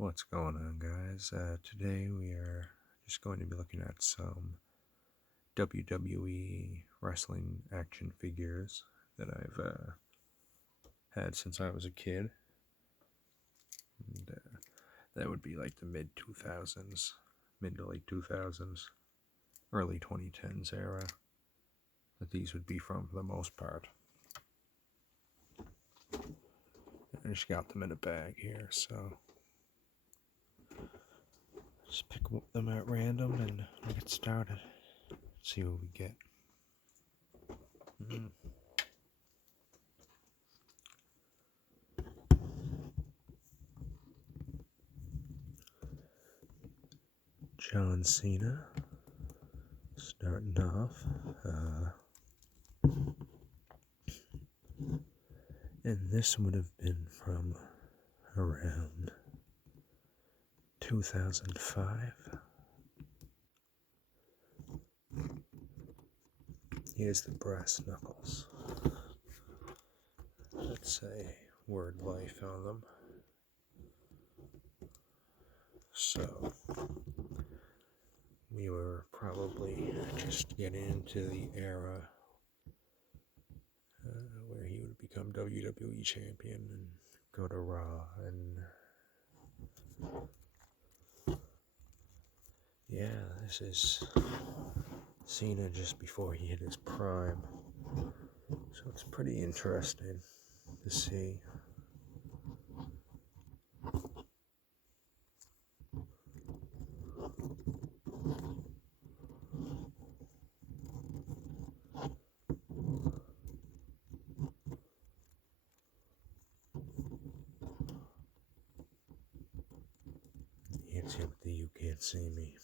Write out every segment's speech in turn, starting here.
What's going on, guys? Today we are just going to be looking at some WWE wrestling action figures that I've had since I was a kid. And, that would be like the mid 2000s, mid to late 2000s, early 2010s era that these would be from for the most part. I just got them in a bag here, so just pick them at random and we'll get started. See what we get. John Cena starting off. And this would have been from around 2005. Here's the brass knuckles. Let's say word life on them. So we were probably just getting into the era where he would become WWE champion and go to Raw, and yeah, this is Cena just before he hit his prime, so it's pretty interesting to see. Hits you with the "you can't see me."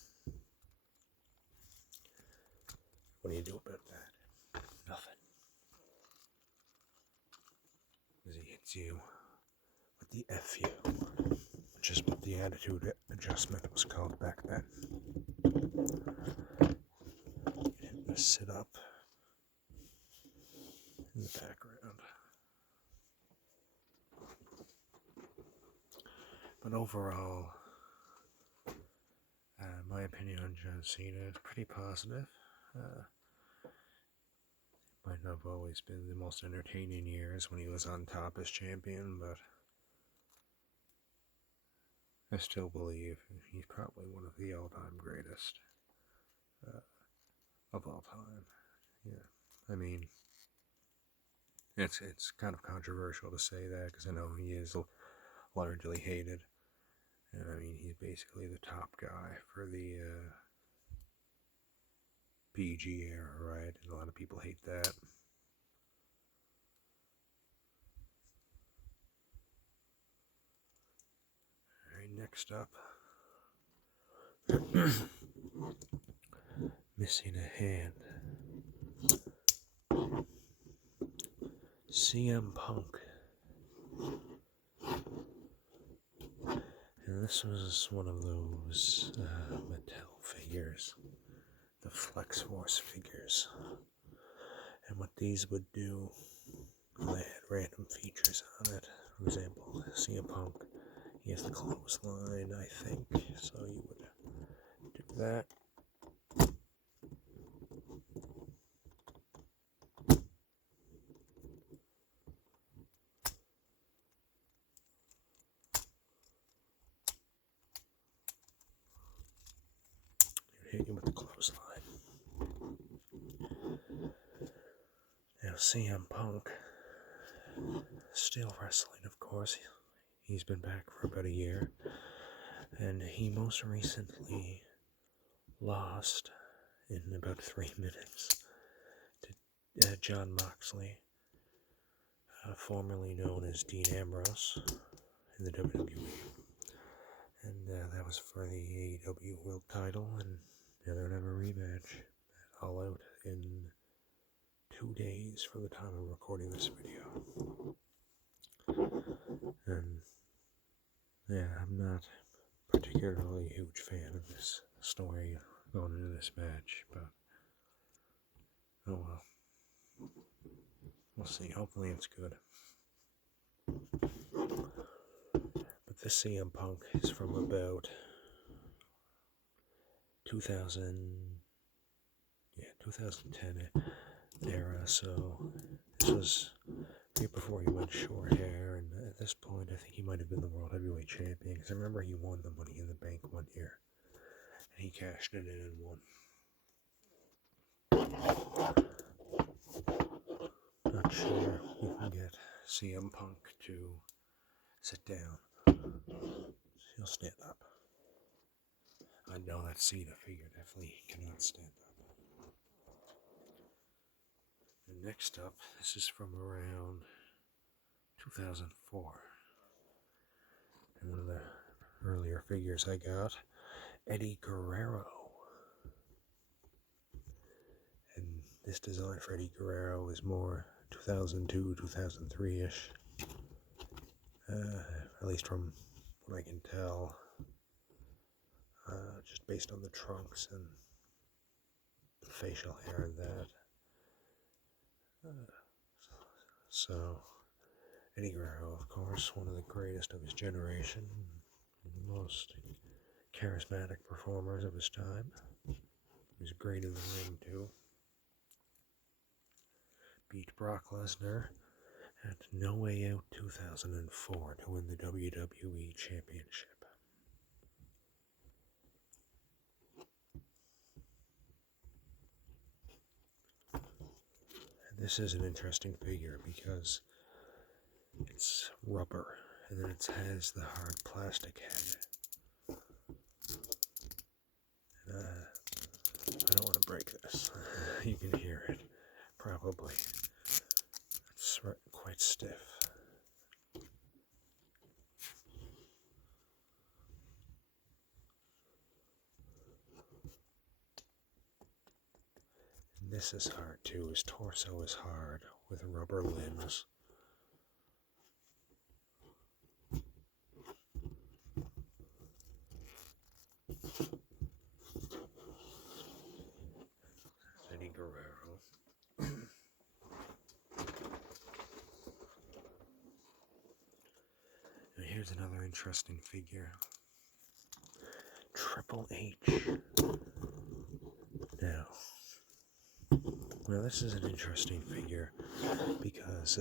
What do you do about that? Nothing. Because he hits you with the "F you," which is what the attitude adjustment was called back then. Get him to sit up in the background. But overall, my opinion on John Cena is pretty positive. Might not have always been the most entertaining years when he was on top as champion, but I still believe he's probably one of the all-time greatest of all time. Yeah, I mean, it's kind of controversial to say that because I know he is largely hated, and I mean he's basically the top guy for the PG era, right? And a lot of people hate that. Alright, next up. Missing a hand. CM Punk. And this was one of those Mattel figures, the Flex Force figures. And what these would do, they had random features on it. For example, CM Punk, he has the clothesline, I think, so you would do that. Hit you with the clothesline. Now CM Punk, still wrestling, of course. He's been back for about a year, and he most recently lost in about 3 minutes to John Moxley, formerly known as Dean Ambrose in the WWE. And that was for the AEW World Title, and they're going to have a rematch at All Out in 2 days from the time I'm recording this video. And yeah, I'm not particularly a huge fan of this story going into this match, but oh well. We'll see. Hopefully it's good. But the CM Punk is from about 2010 era, so this was right before he went short hair, and at this point I think he might have been the World Heavyweight Champion, because I remember he won the Money in the Bank one year, and he cashed it in and won. Not sure we can get CM Punk to sit down. He'll stand up. I know that Cena figure definitely cannot stand up. And next up, this is from around 2004. And one of the earlier figures I got, Eddie Guerrero. And this design for Eddie Guerrero is more 2002, 2003-ish. At least from what I can tell. Just based on the trunks and the facial hair and that. So, Eddie Guerrero, of course, one of the greatest of his generation, the most charismatic performers of his time. He was great in the ring, too. Beat Brock Lesnar at No Way Out 2004 to win the WWE Championship. This is an interesting figure because it's rubber and then it has the hard plastic head. And, I don't want to break this. You can hear it, probably. It's quite stiff. And this is hard too. His torso is hard with rubber limbs. Eddie Guerrero. And here's another interesting figure. Triple H. Now this is an interesting figure because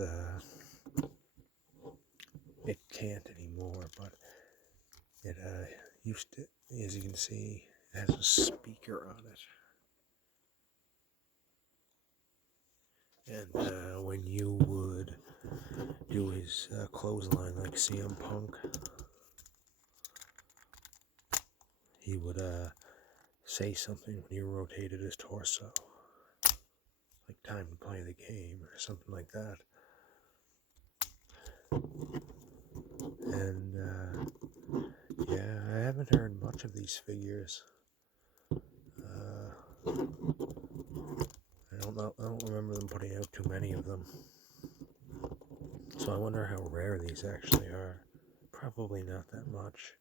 it can't anymore, but it used to, as you can see, it has a speaker on it. And when you would do his clothesline like CM Punk, he would say something when he rotated his torso. Like time to play the game or something like that. And yeah, I haven't heard much of these figures. I don't remember them putting out too many of them. So I wonder how rare these actually are. Probably not that much.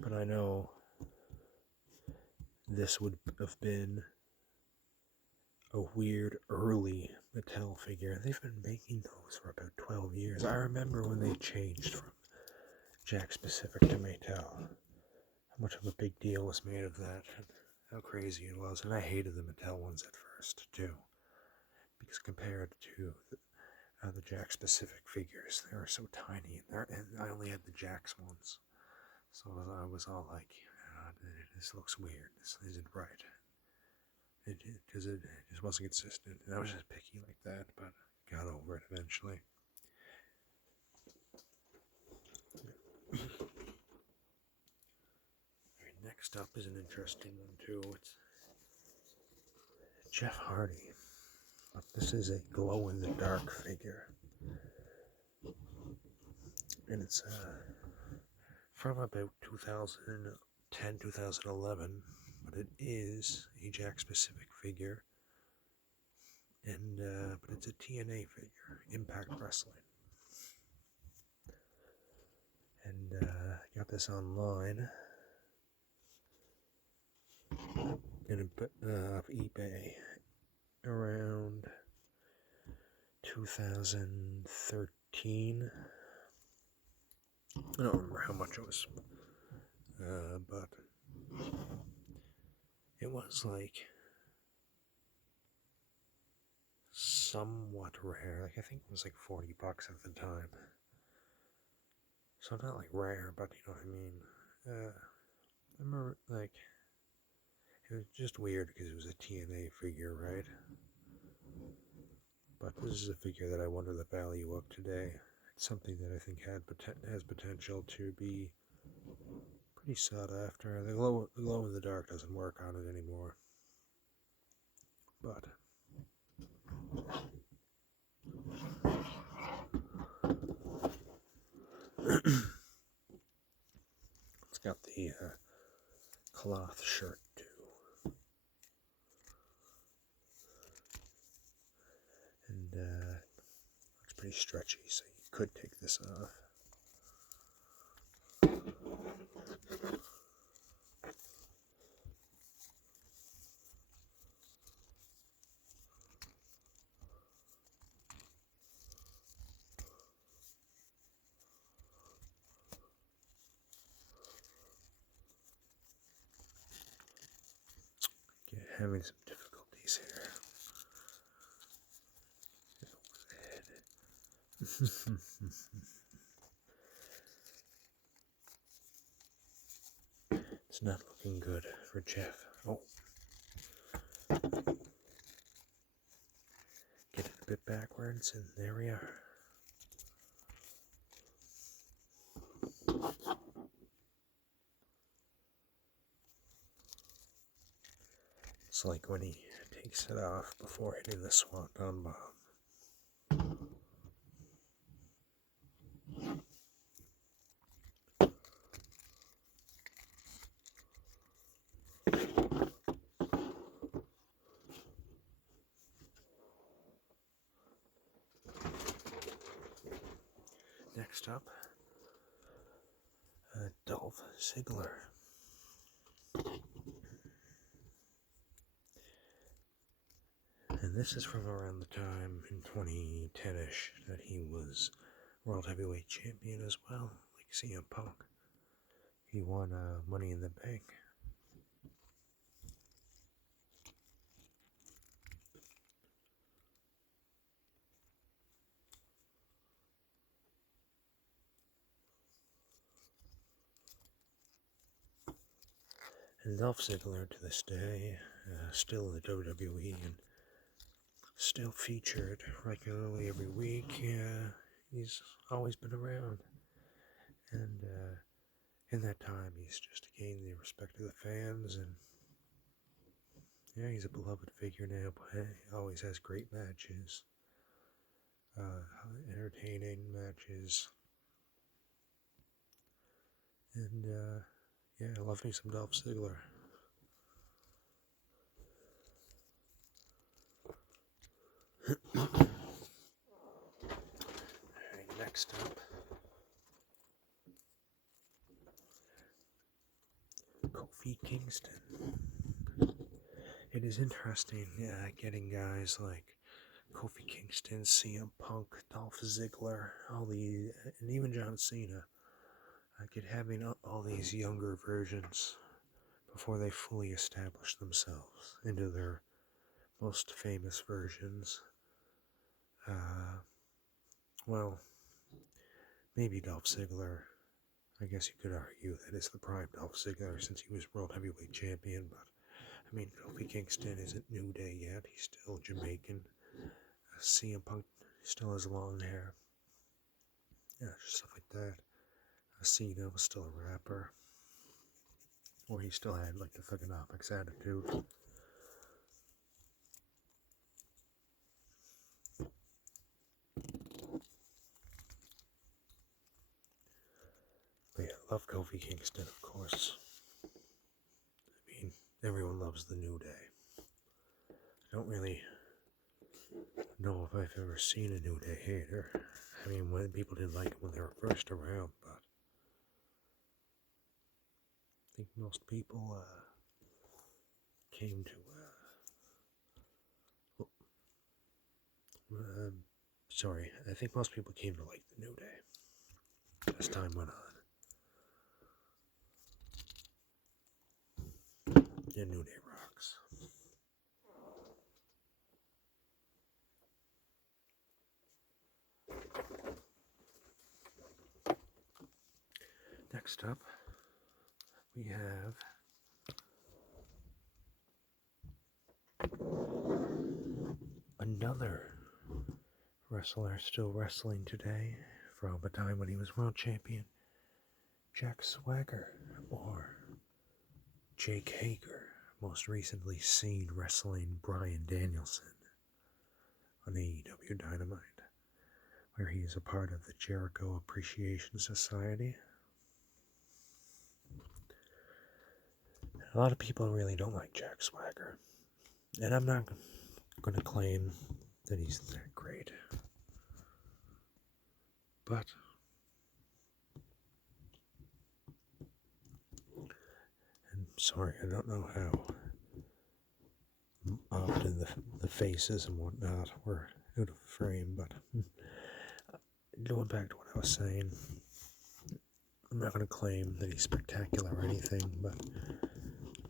But I know this would have been a weird early Mattel figure. They've been making those for about 12 years. I remember when they changed from Jakks Pacific to Mattel. How much of a big deal was made of that. And how crazy it was. And I hated the Mattel ones at first, too. Because compared to the Jakks Pacific figures, they were so tiny. And I only had the Jakks ones. So I was all like, this looks weird. This isn't right. Because it just wasn't consistent. And I was just picky like that, but got over it eventually. Alright, next up is an interesting one too. It's Jeff Hardy. But this is a glow-in-the-dark figure. And it's from about 2010, 2011. But it is a Jakks Pacific figure. And but it's a TNA figure, Impact Wrestling. And I got this online. Off eBay around 2013. I don't remember how much it was, but it was like somewhat rare. Like I think it was like $40 at the time. So not like rare, but you know what I mean. I remember like it was just weird because it was a TNA figure, right? But this is a figure that I wonder the value of today. It's something that I think has potential to be pretty sought after. The glow in the dark doesn't work on it anymore, but it's got the cloth shirt too, and it's pretty stretchy, so you could take this off. Having some difficulties here. It's not looking good for Jeff. Oh. Get it a bit backwards, and there we are. It's like when he takes it off before hitting the swanton bomb. Next up, Dolph Ziggler. And this is from around the time in 2010-ish that he was World Heavyweight Champion as well, like CM Punk. He won Money in the Bank. And Dolph Ziggler to this day, still in the WWE and still featured regularly every week. He's always been around. And in that time, he's just gained the respect of the fans. And yeah, he's a beloved figure now. But he always has great matches. Entertaining matches. And yeah, I love me some Dolph Ziggler. Alright, next up, Kofi Kingston. It is interesting getting guys like Kofi Kingston, CM Punk, Dolph Ziggler, and even John Cena. Having all these younger versions before they fully establish themselves into their most famous versions. Well, maybe Dolph Ziggler. I guess you could argue that it's the prime Dolph Ziggler since he was World Heavyweight Champion, but I mean, Kofi Kingston isn't New Day yet. He's still Jamaican. CM Punk still has long hair. Yeah, just stuff like that. Cena was still a rapper. Or he still had, like, the thugonomics attitude. But yeah, love Kofi Kingston, of course. I mean, everyone loves the New Day. I don't really know if I've ever seen a New Day hater. I mean, when people didn't like it when they were first around, but I think most people came to I think most people came to like the New Day as time went on. and New Day rocks. Next up, we have another wrestler still wrestling today from a time when he was world champion, Jack Swagger, or Jake Hager, most recently seen wrestling Bryan Danielson on AEW Dynamite, where he is a part of the Jericho Appreciation Society. A lot of people really don't like Jack Swagger, and I'm not going to claim that he's that great, but I'm sorry, I don't know how often the faces and whatnot were out of frame, but going back to what I was saying, I'm not going to claim that he's spectacular or anything, but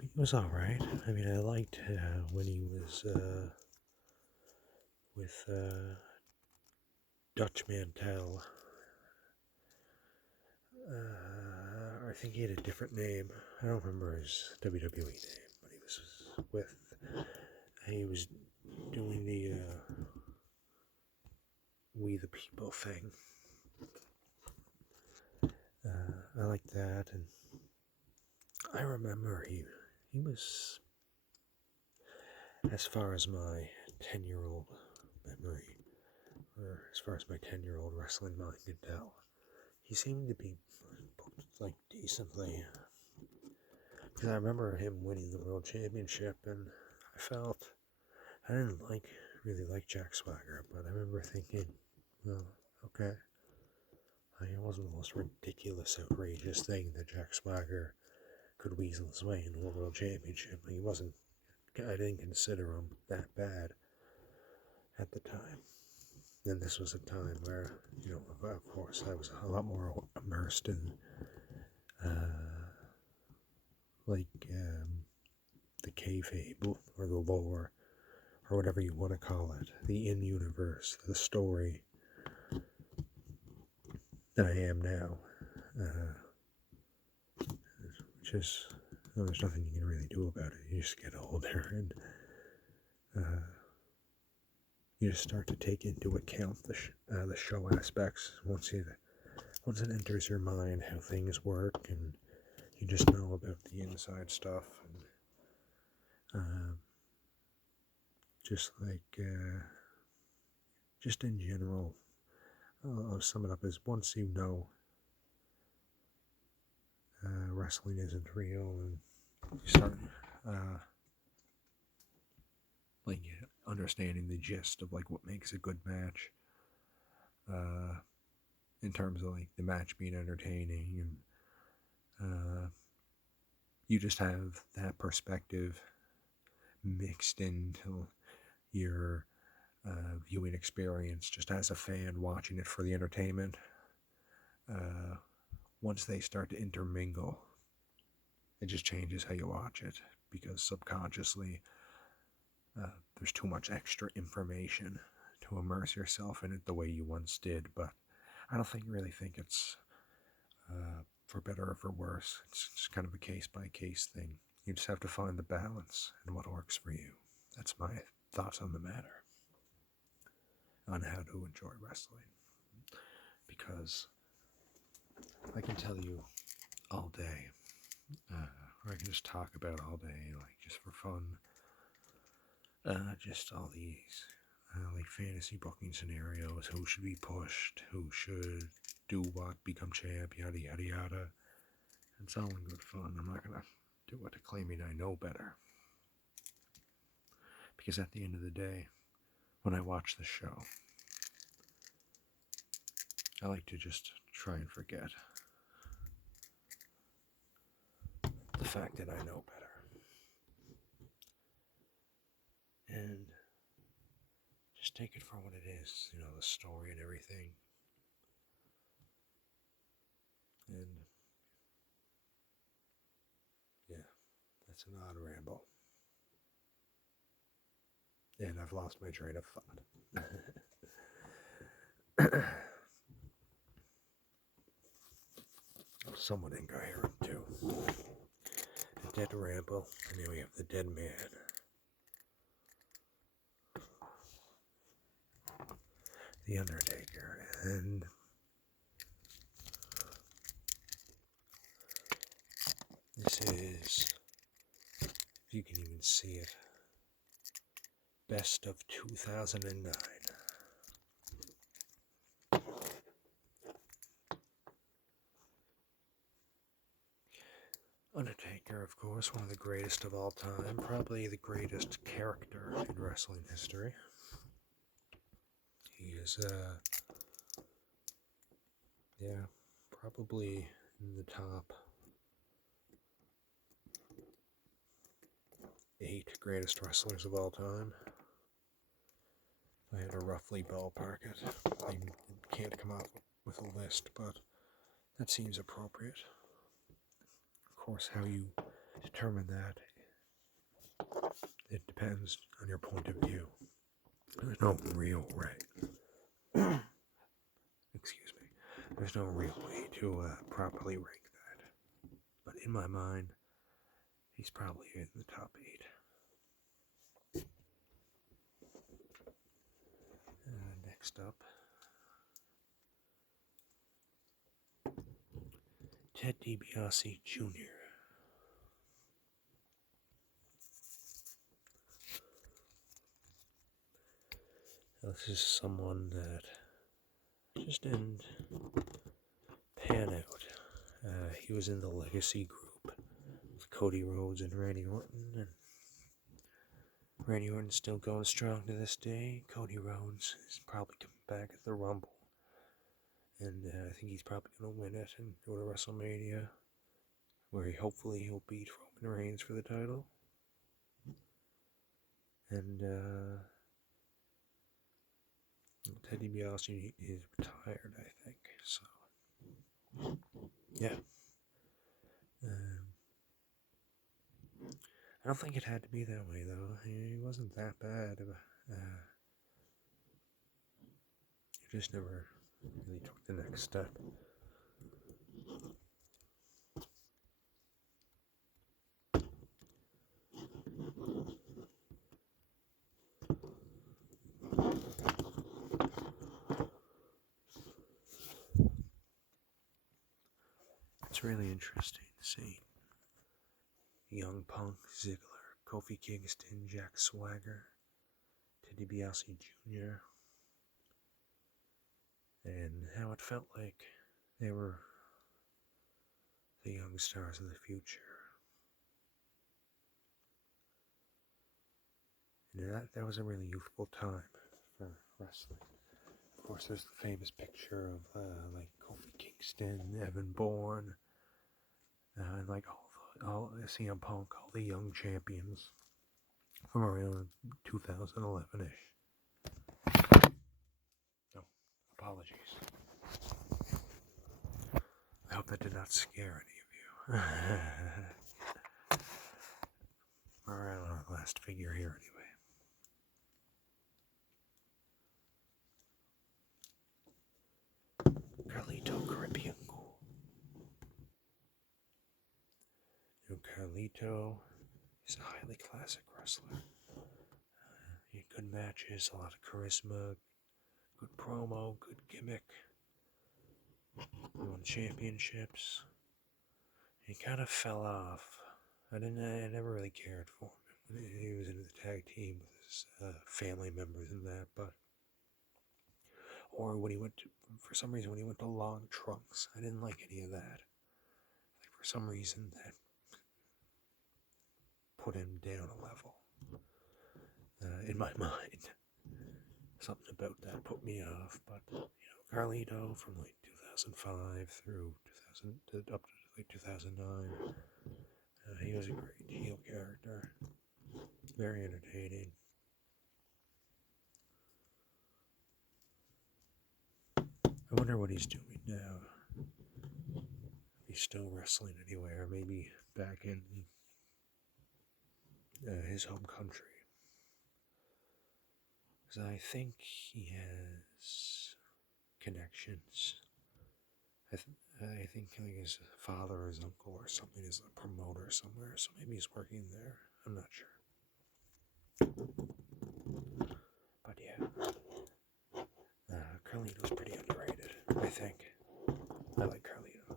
he was alright. I mean, I liked when he was with Dutch Mantel. I think he had a different name. I don't remember his WWE name, but he was doing the We the People thing. I like that, and I remember he was, as far as my 10-year-old memory, or as far as my 10-year-old wrestling mind could tell, he seemed to be booked like decently. Because I remember him winning the world championship, and I didn't really like Jack Swagger, but I remember thinking, well, okay. It wasn't the most ridiculous, outrageous thing that Jack Swagger could weasel his way into a world championship. I didn't consider him that bad at the time. And this was a time where, of course, I was a lot more immersed in, the kayfabe, or the lore, or whatever you want to call it, the in-universe, the story that I am now, which is, there's nothing you can really do about it. You just get older, and you just start to take into account the show aspects once it enters your mind, how things work, and you just know about the inside stuff, and just in general, I'll sum it up as once you know wrestling isn't real, and you start understanding the gist of what makes a good match, in terms of the match being entertaining, and you just have that perspective mixed into your viewing experience just as a fan watching it for the entertainment. Once they start to intermingle, it just changes how you watch it, because subconsciously there's too much extra information to immerse yourself in it the way you once did. But I don't really think it's for better or for worse. It's just kind of a case-by-case thing. You just have to find the balance and what works for you. That's my thoughts on the matter, on how to enjoy wrestling. Because I can tell you all day, or I can just talk about all day, just for fun, just all these fantasy booking scenarios, who should be pushed, who should do what, become champ, yada yada yada. It's all in good fun. I'm not gonna do it claiming I know better, because at the end of the day, when I watch the show, I like to just try and forget the fact that I know better, and just take it for what it is, the story and everything. And yeah, That's an odd ramble. And I've lost my train of thought. Somewhat incoherent, too. A dead ramble, and then we have the dead man. The Undertaker, and this is, if you can even see it, best of 2009. Undertaker, of course, one of the greatest of all time, probably the greatest character in wrestling history. He is, probably in the top 8 greatest wrestlers of all time. I had to roughly ballpark it. I can't come up with a list, but that seems appropriate. Of course, how you determine that, it depends on your point of view. There's no real excuse me. There's no real way to properly rank that. But in my mind, he's probably in the top 8. Next up, Ted DiBiase Jr. This is someone that just didn't pan out. He was in the Legacy group with Cody Rhodes and Randy Orton, and Randy Orton's still going strong to this day. Cody Rhodes is probably coming back at the Rumble, and I think he's probably going to win it and go to WrestleMania, where hopefully he'll beat Roman Reigns for the title. And Ted DiBiase is retired, I think. So, yeah. I don't think it had to be that way, though. He wasn't that bad. He just never really took the next step. It's really interesting to see young Punk, Ziggler, Kofi Kingston, Jack Swagger, Ted DiBiase Jr., and how it felt like they were the young stars of the future. And that was a really youthful time for wrestling. Of course, there's the famous picture of like Kofi Kingston, Evan Bourne, and like all CM Punk, all the young champions from around 2011-ish. No, apologies. I hope that did not scare any of you. We're around our last figure here anyway. Carlito Caribbean Cool. Carlito is a highly classic wrestler. He had good matches, a lot of charisma, good promo, good gimmick. He won championships. He kind of fell off. I never really cared for him. He was in the tag team with his family members and that, but or when he went to, for some reason, when he went to long trunks, I didn't like any of that. Like for some reason, that put him down a level in my mind. Something about that put me off, but Carlito from like 2005 through 2000 up to like 2009. He was a great heel character. Very entertaining. I wonder what he's doing now. If he's still wrestling anywhere, maybe back in his home country. Because I think he has connections. I think like his father or his uncle or something is a promoter somewhere, so maybe he's working there. I'm not sure. But yeah, Carlito's pretty underrated, I think. I like Carlito.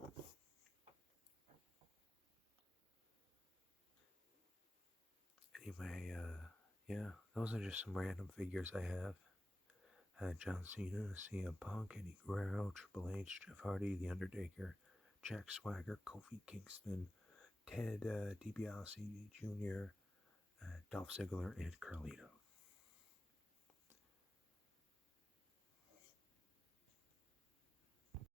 Anyway, yeah, those are just some random figures I have. John Cena, CM Punk, Eddie Guerrero, Triple H, Jeff Hardy, The Undertaker, Jack Swagger, Kofi Kingston, Ted DiBiase Jr., Dolph Ziggler, and Carlito.